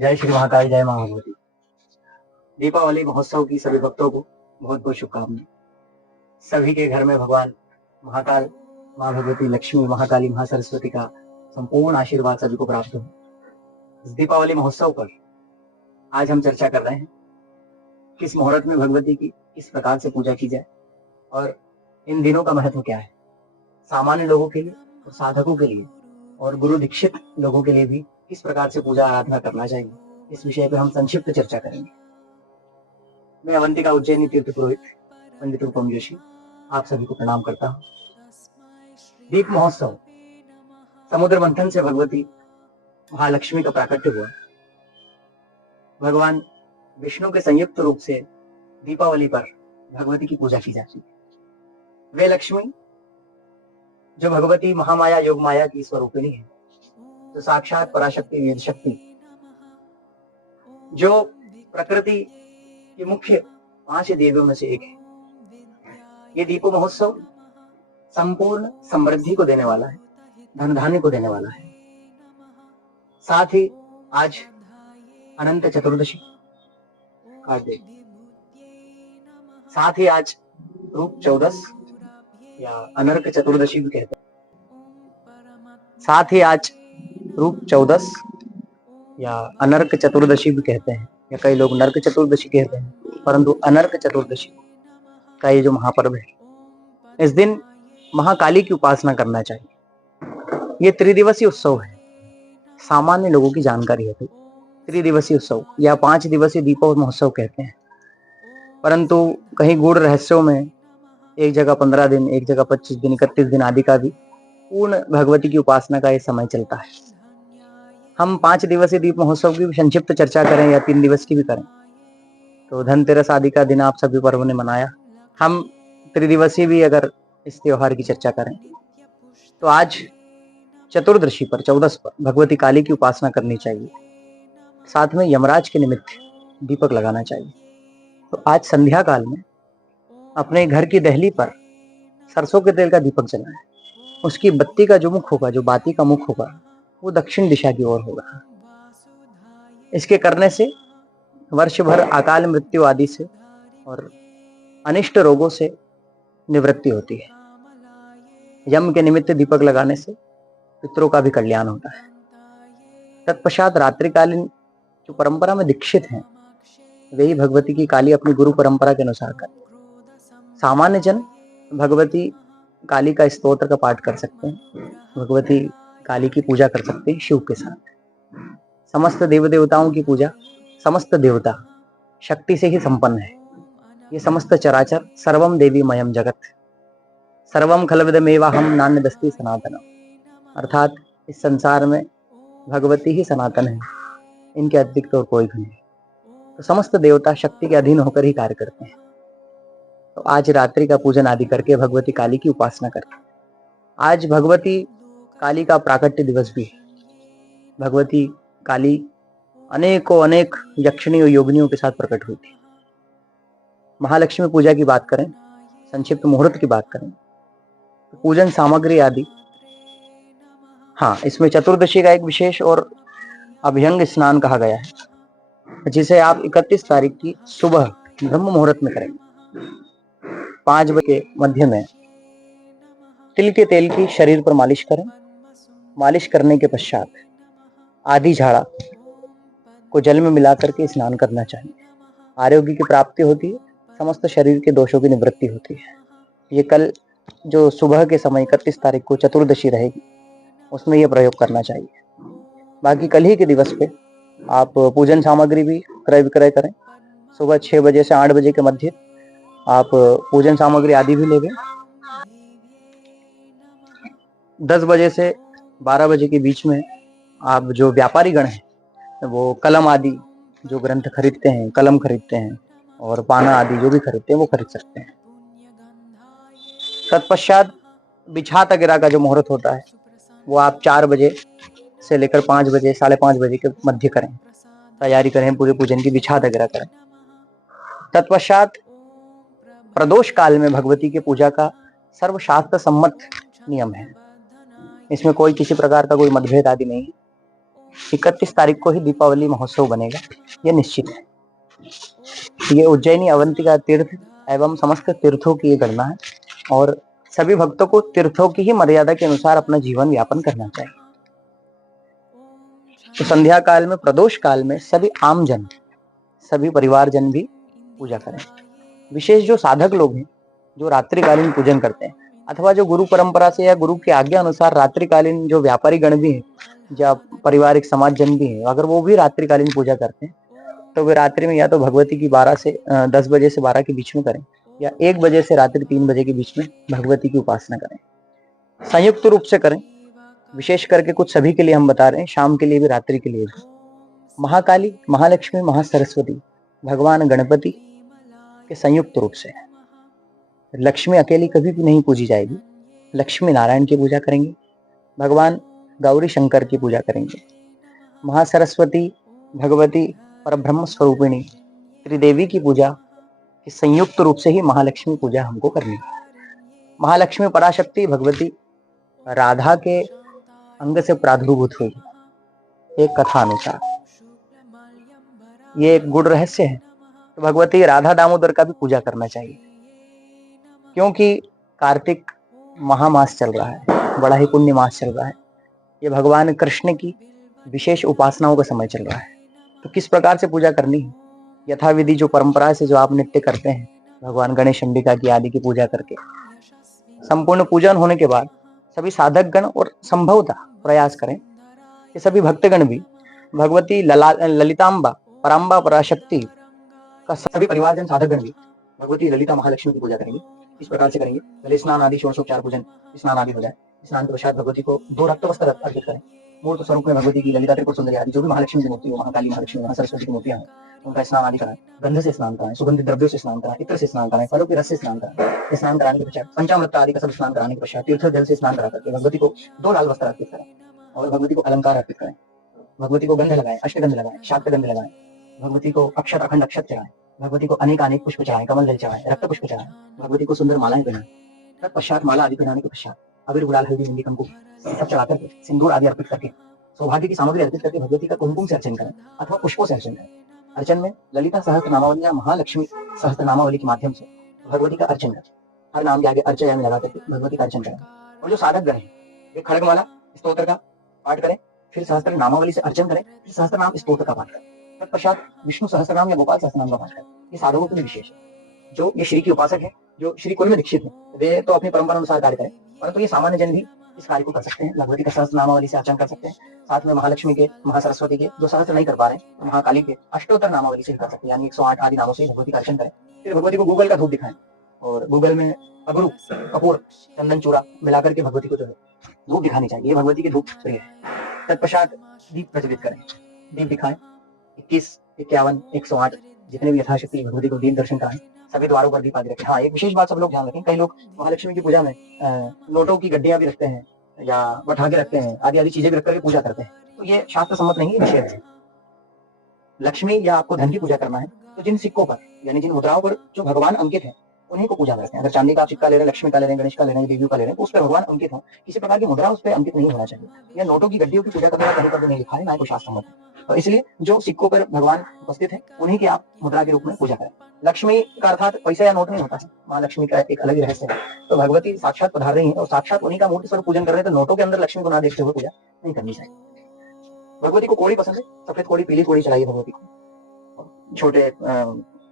जय श्री महाकाल, जय मां भगवती। दीपावली महोत्सव की सभी भक्तों को बहुत बहुत शुभकामनाएं। सभी के घर में भगवान महाकाल, मां भगवती, लक्ष्मी, महाकाली, महासरस्वती का संपूर्ण आशीर्वाद सभी को प्राप्त हो। इस दीपावली महोत्सव पर आज हम चर्चा कर रहे हैं किस मुहूर्त में भगवती की किस प्रकार से पूजा की जाए और इन दिनों का महत्व क्या है, सामान्य लोगों के लिए और साधकों के लिए और गुरु दीक्षित लोगों के लिए भी किस प्रकार से पूजा आराधना करना चाहिए। इस विषय पर हम संक्षिप्त चर्चा करेंगे। मैं अवंतिका उज्जैनी तीर्थ पुरोहित पंडित रूपम जोशी आप सभी को प्रणाम करता हूँ। दीप महोत्सव, समुद्र मंथन से भगवती महालक्ष्मी का प्राकट्य हुआ। भगवान विष्णु के संयुक्त रूप से दीपावली पर भगवती की पूजा की जाती है। वे लक्ष्मी जो भगवती महामाया योग माया की स्वरूपिणी है, जो साक्षात पराशक्ति वेद शक्ति, जो प्रकृति की मुख्य 5 देवियों में से एक है। ये दीपो महोत्सव संपूर्ण समृद्धि को देने वाला है, धन धान्य को देने वाला है। साथ ही आज अनंत चतुर्दशी का दिन, साथ ही आज रूप चौदस या अनर्क चतुर्दशी भी कहते हैं। साथ ही आज रूप चौदस या अनर्क चतुर्दशी भी कहते हैं, या कई लोग नरक चतुर्दशी कहते हैं, परंतु अनर्क चतुर्दशी का ये जो महापर्व है, इस दिन महाकाली की उपासना करना चाहिए। ये त्रिदिवसीय उत्सव है, सामान्य लोगों की जानकारी है। त्रिदिवसीय उत्सव या 5 दिवसीय दीपोत्सव महोत्सव कहते हैं, परंतु कहीं गूढ़ रहस्यों में एक जगह 15 दिन, एक जगह 25 दिन, 31 दिन आदि का भी पूर्ण भगवती की उपासना का ये समय चलता है। हम 5 दिवसीय दीप महोत्सव की संक्षिप्त चर्चा करें या 3 दिवस की भी करें तो धनतेरस आदि का दिन आप सभी पर्वों ने मनाया। हम त्रिदिवसीय भी अगर इस त्योहार की चर्चा करें तो आज चतुर्दशी पर, चौदस पर भगवती काली की उपासना करनी चाहिए। साथ में यमराज के निमित्त दीपक लगाना चाहिए। तो आज संध्या काल में अपने घर की दहली पर सरसों के तेल का दीपक जलाएं। उसकी बत्ती का जो मुख होगा, जो बाती का मुख होगा, वो दक्षिण दिशा की ओर होगा। इसके करने से वर्ष भर अकाल मृत्यु आदि से और अनिष्ट रोगों से निवृत्ति होती है। यम के निमित्त दीपक लगाने से पितरों का भी कल्याण होता है। तत्पश्चात रात्रिकालीन जो परंपरा में दीक्षित हैं, वही भगवती की काली अपनी गुरु परंपरा के अनुसार करें। सामान्य जन भगवती काली का स्तोत्र का पाठ कर सकते हैं, भगवती काली की पूजा कर सकते हैं शिव के साथ। समस्त देव देवताओं की पूजा, समस्त देवता शक्ति से ही संपन्न है। ये समस्त चराचर सर्वम देवी मयम जगत सर्वम खलविदमेवाहम नान्यदस्ति सनातनम, अर्थात इस संसार में भगवती ही सनातन है, इनके अतिरिक्त और कोई भी नहीं। तो समस्त देवता शक्ति के अधीन होकर ही कार्य करते हैं। तो आज रात्रि का पूजन आदि करके भगवती काली की उपासना करते हैं। आज भगवती काली का प्राकट्य दिवस भी है। भगवती काली अनेक यक्षिणी और योगिनियों के साथ प्रकट हुई थी। महालक्ष्मी पूजा की बात करें, संक्षिप्त मुहूर्त की बात करें तो पूजन सामग्री आदि, हाँ, इसमें चतुर्दशी का एक विशेष और अभ्यंग स्नान कहा गया है, जिसे आप 31 तारीख की सुबह ब्रह्म मुहूर्त में करेंगे। 5 बजे के मध्य में तिल के तेल की शरीर पर मालिश करें। मालिश करने के पश्चात आधी झाड़ा को जल में मिलाकर के स्नान करना चाहिए। आरोग्य की प्राप्ति होती है, समस्त शरीर के दोषों की निवृत्ति होती है। ये कल जो सुबह के समय 31 तारीख को चतुर्दशी रहेगी, उसमें यह प्रयोग करना चाहिए। बाकी कल ही के दिवस पे आप पूजन सामग्री भी क्रय विक्रय करें। सुबह 6 बजे से 8 बजे के मध्य आप पूजन सामग्री आदि भी लेंगे। 10 बजे से 12 बजे के बीच में आप जो व्यापारी गण हैं, वो कलम आदि जो ग्रंथ खरीदते हैं, कलम खरीदते हैं और पाना आदि जो भी खरीदते हैं वो खरीद सकते हैं। तत्पश्चात बिछाता गिरा का जो मुहूर्त होता है, वो आप 4 बजे से लेकर 5 बजे, 5:30 बजे के मध्य करें। तैयारी करें, पूरे पूजन की बिछाता गिरा करें। तत्पश्चात प्रदोष काल में भगवती के पूजा का सर्वशास्त्र सम्मत नियम है। इसमें कोई किसी प्रकार का कोई मतभेद आदि नहीं है। 31 तारीख को ही दीपावली महोत्सव बनेगा, ये निश्चित है। ये उज्जैनी अवंतिका तीर्थ एवं समस्त तीर्थों की ये गणना है और सभी भक्तों को तीर्थों की ही मर्यादा के अनुसार अपना जीवन यापन करना चाहिए। तो संध्या काल में, प्रदोष काल में सभी आमजन, सभी परिवारजन भी पूजा करें। विशेष जो साधक लोग हैं, जो रात्रिकालीन पूजन करते हैं, अथवा जो गुरु परंपरा से या गुरु की आज्ञा अनुसार रात्रिकालीन जो व्यापारी गण भी हैं, या पारिवारिक समाज जन भी हैं, अगर वो भी रात्रिकालीन पूजा करते हैं तो वे रात्रि में या तो भगवती की 12 से 10 बजे से 12 के बीच में करें, या 1 बजे से रात्रि 3 बजे के बीच में भगवती की उपासना करें। संयुक्त रूप से करें। विशेष करके कुछ सभी के लिए हम बता रहे हैं, शाम के लिए भी, रात्रि के लिए भी। महाकाली, महालक्ष्मी, महासरस्वती, भगवान गणपति के संयुक्त रूप से। लक्ष्मी अकेली कभी भी नहीं पूजी जाएगी। लक्ष्मी नारायण की पूजा करेंगे, भगवान गौरी शंकर की पूजा करेंगे, महासरस्वती भगवती परब्रह्म स्वरूपिणी त्रिदेवी की पूजा की संयुक्त रूप से ही महालक्ष्मी पूजा हमको करनी है। महालक्ष्मी पराशक्ति भगवती राधा के अंग से प्रादुर्भूत हुई, एक कथा अनुसार। ये एक गुड़ रहस्य है। तो भगवती राधा दामोदर का भी पूजा करना चाहिए, क्योंकि कार्तिक महामास चल रहा है, बड़ा ही पुण्य मास चल रहा है। ये भगवान कृष्ण की विशेष उपासनाओं का समय चल रहा है। तो किस प्रकार से पूजा करनी है, यथाविधि जो परंपरा से जो आप नित्य करते हैं, भगवान गणेश अंबिका की आदि की पूजा करके संपूर्ण पूजन होने के बाद सभी साधक गण और संभवतः प्रयास करें कि सभी भक्तगण भी भगवती ललितांबा परांबा पराशक्ति का सभी परिवारजन साधक गण भी भगवती ललिता महालक्ष्मी की पूजा करेंगे। इस प्रकार से करेंगे, ललित स्नान आदि षोडशोपचार पूजन स्नान आदि हो जाए। स्नान के पश्चात भगवती को 2 रक्त वस्त्र अर्पित करें। मूर्त स्वरूप में भगवती की ललिता त्रिपुर सुंदरी आदि जो भी महालक्ष्मी की मूर्ति हो, महाकाली, महालक्ष्मी, महासरस्वती की मूर्तियां हैं, उनका स्नान आदि कराएं। गंध से स्नान कराएं, सुगंधित द्रव्यों से स्नान कराएं, इत्र से स्नान कराएं, फलों के रस से स्नान कराएं। स्नान कराने के पश्चात पंचामृत आदि का सब स्नान कराने के पश्चात तीर्थ जल से स्नान करा करके भगवती को 2 लाल वस्त्र अर्पित करें और भगवती को अलंकार अर्पित करें। भगवती को गंध लगाएं, अष्टगंध लगाएं, शाक्तगंध लगाएं। भगवती को अक्षत अखंड अक्षत चढ़ाएं। भगवती को अनेक पुष्प चढ़ाएं, कमल जल चढ़ाएं, रक्त पुष्प चढ़ाएं। भगवती को सुंदर मालाएं पहनाएं। तत्पश्चात माला आदि पहनाने के पश्चात अबीर गुलाल हल्दी मेहंदी कुमकुम सब चढ़ा करके सिंदूर आदि अर्पित करके सौभाग्य की सामग्री अर्पित करके भगवती का कुमकुम से अर्चन करें अथवा पुष्पों से अर्चन करें। अर्चन में ललिता सहस्त्र नामावली या महालक्ष्मी सहस्त्र नामावली के माध्यम से भगवती का अर्चन करें। हर नाम के आगे अर्चय में लगा करके भगवती का अर्चन करें। और जो साधक गण है वे खड़गमाला स्तोत्र का पाठ करें, फिर सहस्त्र नामावली से अर्चन करें, फिर सहस्त्र नाम स्तोत्र का पाठ करें। तत्पश्चात विष्णु सहस्त्रनाम या गोपाल सहस्त्रनाम का पाठ करें। ये साधकों के लिए विशेष है। जो ये श्री की उपासक है, जो श्री कुल में दीक्षित है, वे तो अपनी परंपरा अनुसार कार्य करें, परंतु ये सामान्य जन भी इस कार्य को कर सकते हैं। भगवती का सहस्त्र नामावली से अर्चन कर सकते हैं। साथ में महालक्ष्मी के, महासरस्वती के जो सहस्त्र नहीं कर पा रहे हैं, तो महाकाली के अष्टोत्तर नामावली से भी कर सकते हैं, यानी 108 आदि नामों से भगवती का अर्चन करें। फिर भगवती को गूगल का धूप दिखाएं और गूगल में अगरू, कपूर, चंदन चूड़ा मिलाकर के भगवती को जो है धूप दिखानी चाहिए। भगवती की धूप प्रिय है। तत्पश्चात दीप प्रज्वलित करें, दीप दिखाएं। 21, 51, 108 जितने भी यथाशक्ति भगवती को दीप दर्शन कराएं। सभी द्वारों पर दीप आदि रखें। हाँ, एक विशेष बात सब लोग ध्यान रखें, कई लोग महालक्ष्मी की पूजा में नोटों की गड्डियां भी रखते हैं या बठाके रखते हैं, आदि आदि चीजें भी रख करके पूजा करते हैं, तो ये शास्त्र सम्मत नहीं है, निषेध है। लक्ष्मी या आपको धन की पूजा करना है तो जिन सिक्कों पर यानी जिन मुद्राओं पर जो भगवान अंकित है उन्हीं को पूजा करते हैं। अगर चांदी का आप सिक्का ले रहे हैं, लक्ष्मी का ले रहे हैं, गणेश का ले रहे हैं, देवियों का ले रहे हैं, तो उस पर भगवान अंकित हो, किसी प्रकार की मुद्रा उस पर अंकित नहीं होना चाहिए। या नोटों की गड्डियों की पूजा करने का कहीं पर भी नहीं लिखा है, ना कोई शास्त्र मत है। तो इसलिए जो सिक्कों पर भगवान उपस्थित है उन्हीं की आप मुद्रा के रूप में पूजा करें। लक्ष्मी का अर्थात पैसा या नोट नहीं होता है, माँ लक्ष्मी का एक अलग ही रहस्य है। तो भगवती साक्षात पधार रही है और साक्षात उन्हीं का मूर्ति स्वरूप पूजन कर रहे हैं, तो नोटों के अंदर लक्ष्मी को ना देखते हुए पूजा नहीं करनी चाहिए। भगवती को कोड़ी पसंद है, सफेद कोड़ी, पीली कोड़ी चढ़ाइए भगवती को। छोटे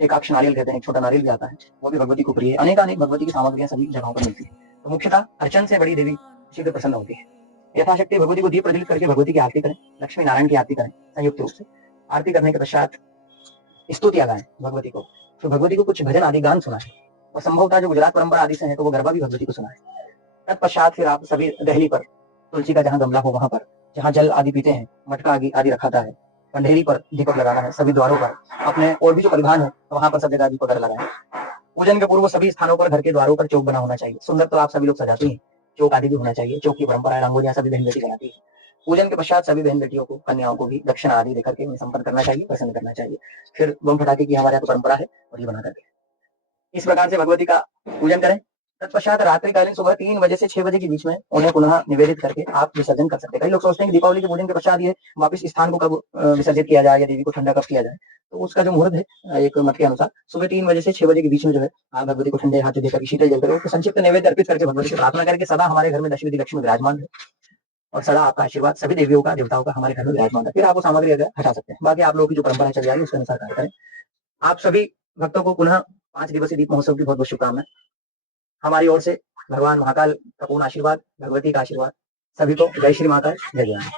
एकाक्ष नारियल कहते हैं, छोटा नारियल भी आता है, वो भी भगवती को प्रिय है। अनेक भगवती की सामग्रियां सभी जगहों पर मिलती है। तो मुख्यतः अर्चन से बड़ी देवी शीघ्र प्रसन्न होती है। यथाशक्ति भगवती को दीप प्रज्वलित करके भगवती की आरती करें, लक्ष्मी नारायण की आरती करें संयुक्त रूप से। आरती करने के पश्चात स्तुतियां गाएं भगवती को, फिर भगवती को कुछ भजन आदि गान सुनाएं और संभवतः जो गुजरात परंपरा आदि से है तो वो गरबा भी भगवती को सुनाएं। तत्पश्चात फिर आप सभी दहली पर तुलसी का जहाँ गमला हो वहां पर, जहाँ जल आदि पीते हैं, मटका आदि रखाता है, पंडेरी पर दीपक लगाना है। सभी द्वारों पर अपने और भी जो परिधान है तो वहां पर सब जगह दीपक लगाएं। पूजन के पूर्व सभी स्थानों पर घर के द्वारों पर चौक बना होना चाहिए। सुंदर तो आप सभी लोग सजाते हैं, चौक आदि भी होना चाहिए। चौक की परंपरा है, रंगोलियां सभी बहन बेटी बनाती है। पूजन के पश्चात सभी बहन बेटियों को, कन्याओं को भी दक्षिणा आदि देकर के उन्हें संपन्न करना चाहिए, प्रसन्न करना चाहिए। फिर बम फटाके की हमारे यहाँ परंपरा है और ये बना करके इस प्रकार से भगवती का पूजन करें। तत्पश्चात रात्रिकालीन सुबह 3 बजे से 6 बजे के बीच में उन्हें पुनः निवेदित करके आप विसर्जन कर सकते हैं। कई लोग सोचते हैं कि दीपावली के पूजन के पश्चात ये वापस स्थान को कब विसर्जित किया जाए या देवी को ठंडा कब किया जाए। तो उसका जो मुहूर्त है एक मत के अनुसार सुबह 3 बजे से 6 बजे के बीच में जो है आप भगवती को ठंडे हाथ देकर शीतल जल कर संक्षिप्त नैवेद्य अर्पित करके भगवती से प्रार्थना करके सदा हमारे घर में दशविधि लक्ष्मी विराजमान है और सदा आपका आशीर्वाद सभी देवियों का देवताओं का हमारे घर में विराजमान है। फिर आप वो सामग्री अगर हटा सकते हैं। बाकी आप लोगों की जो परंपरा चल जा रही है उसके अनुसार कार्य करें। आप सभी भक्तों को पुनः 5 दिवसीय दीप महोत्सव की बहुत बहुत शुभकामनाएं। हमारी ओर से भगवान महाकाल का पूर्ण आशीर्वाद, भगवती का आशीर्वाद सभी को। जय श्री माता, जय जय।